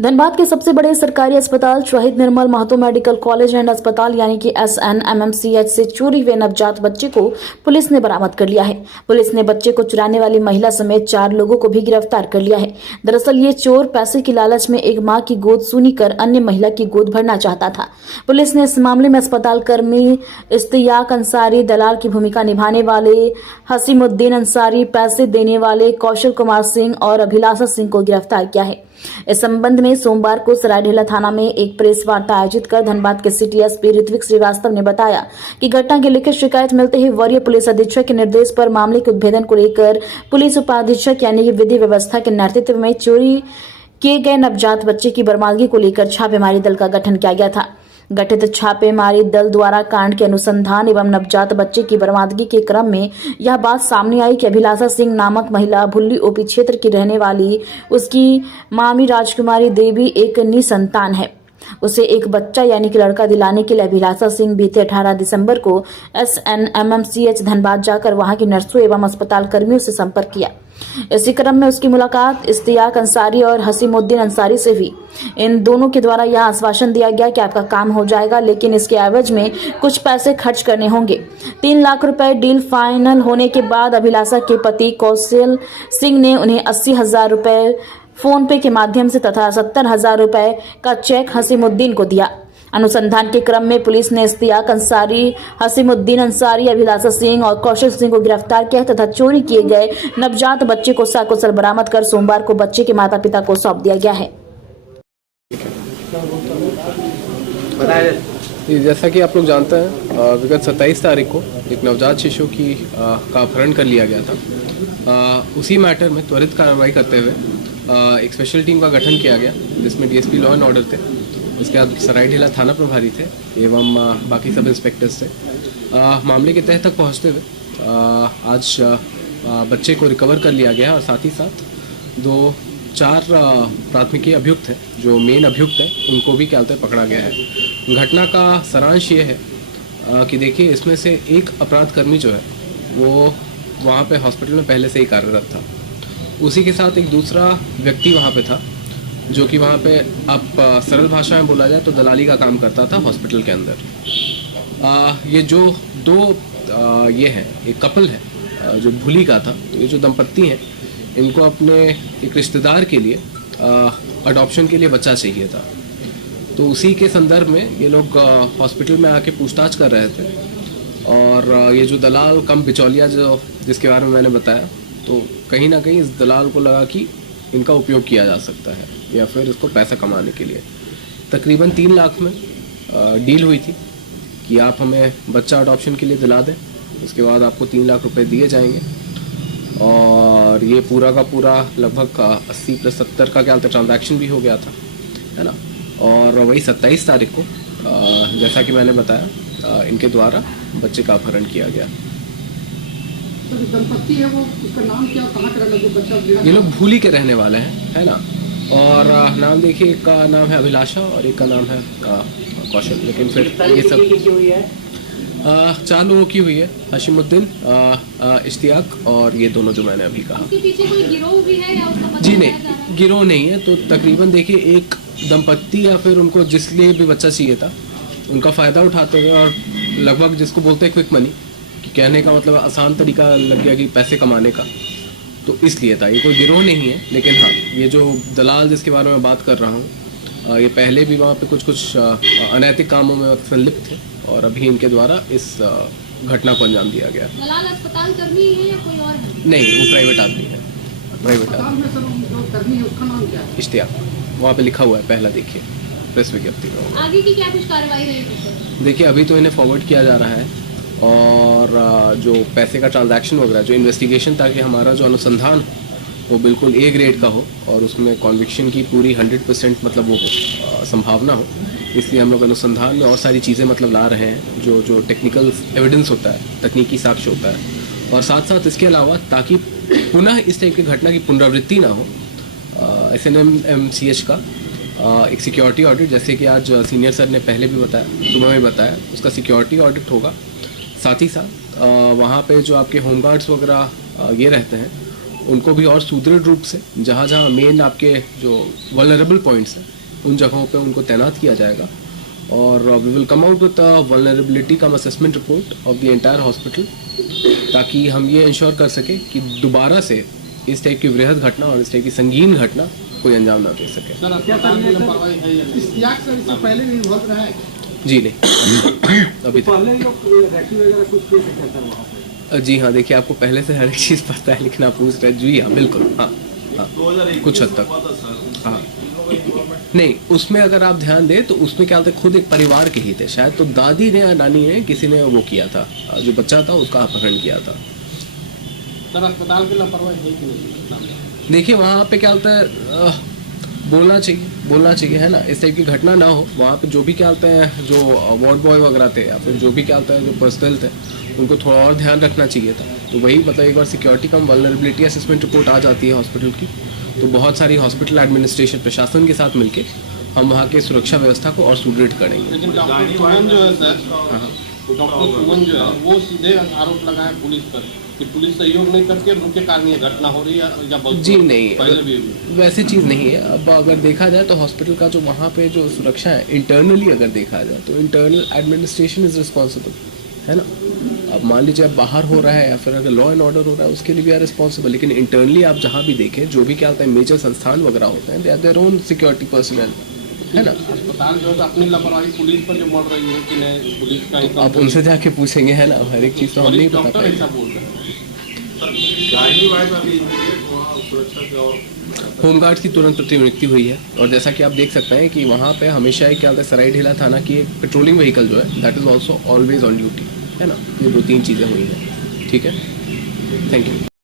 धनबाद के सबसे बड़े सरकारी अस्पताल शहीद निर्मल महतो मेडिकल कॉलेज एंड अस्पताल यानी कि SNMMCH से चोरी हुए नवजात बच्चे को पुलिस ने बरामद कर लिया है। पुलिस ने बच्चे को चुराने वाली महिला समेत 4 लोगों को भी गिरफ्तार कर लिया है। दरअसल ये चोर पैसे की लालच में एक मां की गोद सूनी कर अन्य महिला की गोद भरना चाहता था। पुलिस ने इस मामले में अस्पताल कर्मी इश्तियाक अंसारी, दलाल की भूमिका निभाने वाले हसीमुद्दीन अंसारी, पैसे देने वाले कौशल कुमार सिंह और अभिलाषा सिंह को गिरफ्तार किया है। इस संबंध में सोमवार को सरायढेला थाना में एक प्रेस वार्ता आयोजित कर धनबाद के सिटी एसपी ऋत्विक श्रीवास्तव ने बताया कि घटना की लिखित शिकायत मिलते ही वरीय पुलिस अधीक्षक के निर्देश पर मामले के उद्भेदन को लेकर पुलिस उपाधीक्षक यानी कि विधि व्यवस्था के नेतृत्व में चोरी किए गए नवजात बच्चे की बरामदगी को लेकर छापेमारी दल का गठन किया गया था। गठित छापेमारी दल द्वारा कांड के अनुसंधान एवं नवजात बच्चे की बरामदगी के क्रम में यह बात सामने आई कि अभिलाषा सिंह नामक महिला भुल्ली ओपी क्षेत्र की रहने वाली उसकी मामी राजकुमारी देवी एक निसंतान है। उसे एक बच्चा यानी कि लड़का दिलाने के लिए अभिलाषा सिंह बीते 18 दिसंबर को SNMMCH धनबाद जाकर वहां की नर्सों एवं अस्पताल कर्मियों से संपर्क किया। इसी क्रम में उसकी मुलाकात इश्तियाक अंसारी और हसीमुद्दीन अंसारी से हुई। इन दोनों के द्वारा यह आश्वासन दिया गया कि आपका काम हो जाएगा, लेकिन इसके एवज में कुछ पैसे खर्च करने होंगे। 3 लाख रुपए डील फाइनल होने के बाद अभिलाषा के पति कौशल सिंह ने उन्हें 80,000 रुपए फोन पे के माध्यम से तथा 70,000 रुपए का चेक हसीमुद्दीन को दिया। अनुसंधान के क्रम में पुलिस ने इश्तियाक अंसारी, हसीमुद्दीन अंसारी, अभिलाषा सिंह और कौशल सिंह को गिरफ्तार किया तथा चोरी किए गए नवजात बच्चे को सकुशल बरामद कर सोमवार को बच्चे के माता पिता को सौंप दिया गया है। जैसा कि आप लोग जानते हैं, विगत 27 तारीख को एक नवजात शिशु का अपहरण कर लिया गया था। उसी मैटर में त्वरित कार्रवाई करते हुए एक स्पेशल टीम का गठन किया गया, जिसमें DSP लॉ एंड ऑर्डर थे, उसके बाद सरायढेला थाना प्रभारी थे एवं बाकी सब इंस्पेक्टर्स थे। मामले के तह तक पहुंचते हुए आज बच्चे को रिकवर कर लिया गया और साथ ही साथ 4 प्राथमिकी अभियुक्त हैं, जो मेन अभियुक्त हैं, उनको भी क्या पकड़ा गया है। घटना का सारांश ये है कि देखिए, इसमें से एक अपराध कर्मी जो है वो वहाँ पे हॉस्पिटल में पहले से ही कार्यरत था। उसी के साथ एक दूसरा व्यक्ति वहाँ पे था, जो कि वहाँ पे आप सरल भाषा में बोला जाए तो दलाली का काम करता था हॉस्पिटल के अंदर। ये जो 2 ये हैं, एक कपल है जो भूली का था। तो ये जो दंपत्ति हैं, इनको अपने एक रिश्तेदार के लिए अडॉप्शन के लिए बच्चा चाहिए था। तो उसी के संदर्भ में ये लोग हॉस्पिटल में आके पूछताछ कर रहे थे और ये जो दलाल कम बिचौलिया जिसके बारे में मैंने बताया, तो कहीं ना कहीं इस दलाल को लगा कि इनका उपयोग किया जा सकता है या फिर इसको पैसा कमाने के लिए। तकरीबन 3 लाख में डील हुई थी कि आप हमें बच्चा अडॉप्शन के लिए दिला दें, उसके बाद आपको 3 लाख रुपए दिए जाएंगे। और ये पूरा का पूरा लगभग 80 + 70 का क्या ट्रांजैक्शन भी हो गया था, है ना। और वही 27 तारीख को जैसा कि मैंने बताया, इनके द्वारा बच्चे का अपहरण किया गया। तो दंपत्ति है वो, उसका नाम क्या, कहाँ का रहने बच्चा? ये लोग भूली के रहने वाले हैं, है ना। और नाम देखिए, एक का नाम है अभिलाषा और एक का नाम है कौशल। लेकिन फिर ये सब 4 लोगों की हुई है, हसीमुद्दीन, इश्तियाक और ये दोनों जो मैंने अभी कहा। पीछे कोई गिरोह भी है या उसका पता जी नहीं, गिरोह नहीं है। तो तकरीबन देखिए, एक दंपत्ति या फिर उनको जिस लिए भी बच्चा चाहिए था, उनका फ़ायदा उठाते हुए और लगभग जिसको बोलते हैं क्विक मनी, कि कहने का मतलब आसान तरीका लग गया कि पैसे कमाने का, तो इसलिए था। ये कोई गिरोह नहीं है। लेकिन हाँ, ये जो दलाल जिसके बारे में बात कर रहा हूँ, ये पहले भी वहाँ पे कुछ अनैतिक कामों में संलिप्त थे और अभी इनके द्वारा इस घटना को अंजाम दिया गया। दलाल अस्पताल कर्मी है या कोई और है? नहीं, वो प्राइवेट आदमी है, प्राइवेट आदमी। जो कर्मी है उसका नाम क्या है? इश्तियाक, वहाँ पे लिखा हुआ है, पहला देखिए प्रेस विज्ञप्ति में। आगे की क्या कुछ कार्रवाई रहेगी? देखिए, अभी तो इन्हें फॉरवर्ड किया जा रहा है और जो पैसे का ट्रांजैक्शन वगैरह, जो इन्वेस्टिगेशन, ताकि हमारा जो अनुसंधान वो बिल्कुल A ग्रेड का हो और उसमें कॉन्विक्शन की पूरी 100% मतलब वो हो, संभावना हो। इसलिए हम लोग अनुसंधान में और सारी चीज़ें मतलब ला रहे हैं, जो टेक्निकल एविडेंस होता है, तकनीकी साक्ष्य होता है। और साथ साथ इसके अलावा, ताकि पुनः इस टाइप की घटना की पुनरावृत्ति ना हो, SNMMCH का एक सिक्योरिटी ऑडिट, जैसे कि आज सीनियर सर ने पहले भी बताया, सुबह में बताया, उसका सिक्योरिटी ऑडिट होगा। साथ ही साथ वहाँ पे जो आपके होमगार्ड्स वगैरह ये रहते हैं, उनको भी और सुदृढ़ रूप से जहाँ जहाँ मेन आपके जो वल्नरेबल पॉइंट्स हैं उन जगहों पे उनको तैनात किया जाएगा और we will come out with vulnerability cum assessment report of the entire hospital, ताकि हम ये इंश्योर कर सके कि दोबारा से इस टाइप की वृहद घटना और इस टाइप की संगीन घटना कोई अंजाम ना दे सके। सर अस्पताल की लापरवाही है या नहीं? इश्तियाक सर इससे पहले भी इन्वॉल्व रहा है क्या? जी नहीं, अभी तक पहले लोग रैकी वगैरह कुछ किए थे क्या सर वहाँ पे? जी हाँ, देखिए आपको पहले से हर एक चीज़ पता है, लेकिन आप पूछ रहे हैं। जी हाँ, बिल्कुल, हाँ हाँ, कुछ हद तक हाँ। नहीं, उसमें अगर आप ध्यान दें तो उसमें क्या होता है, खुद एक परिवार के ही थे शायद, तो दादी ने या नानी ने किसी ने वो किया था, जो बच्चा था उसका अपहरण किया था। सर अस्पताल की लापरवाही है कि नहीं? देखिए वहाँ पे क्या होता है, बोलना चाहिए है ना, इस टाइप की घटना ना हो। वहाँ पे जो भी क्या होता है, जो वार्ड बॉय वगैरह थे या फिर जो भी क्या होता है, जो पर्सनल थे, उनको थोड़ा और ध्यान रखना चाहिए था। तो वही मतलब एक बार सिक्योरिटी कम वल्नरेबिलिटी असेसमेंट रिपोर्ट आ जाती है हॉस्पिटल की, तो बहुत सारी हॉस्पिटल एडमिनिस्ट्रेशन प्रशासन के साथ मिलके हम वहाँ के सुरक्षा व्यवस्था को और सुदृढ़ करेंगे। लेकिन डॉक्टर सुमन जो है सर, डॉक्टर सुमन जो है वो सीधे आरोप लगाए पुलिस पर कि पुलिस सहयोग नहीं करके उनके कारण ये घटना हो रही है या बहुत जी नहीं, पहले भी वैसी चीज़ नहीं है। अब अगर देखा जाए तो हॉस्पिटल का जो वहाँ पे जो सुरक्षा है इंटरनली अगर देखा जाए तो इंटरनल एडमिनिस्ट्रेशन इज रिस्पॉन्सिबल, है ना। अब मान लीजिए अब बाहर हो रहा है या फिर अगर लॉ एंड ऑर्डर हो रहा है उसके लिए भी आर रिस्पॉन्सिबल, लेकिन इंटरनली आप जहाँ भी देखें जो भी क्या होता है, मेजर संस्थान वगैरह होते हैं, they are their own security personnel, है ना। अस्पताल जो है अपनी लापरवाही पुलिस पर जो मर रही है कि नहीं, पुलिस का ही आप उनसे जाके पूछेंगे, है ना, हर एक चीज़ तो हम नहीं बता डॉक्टर पाएंगे। ऐसा बोल रहे हैं। होमगार्ड की तुरंत प्रतिनियुक्ति हुई है और जैसा कि आप देख सकते हैं कि वहाँ पे हमेशा एक क्या होता है, सराय ढेला थाना की एक पेट्रोलिंग व्हीकल जो है that is also always on duty, है ना। ये 2-3 चीज़ें हुई हैं, ठीक है, थैंक यू।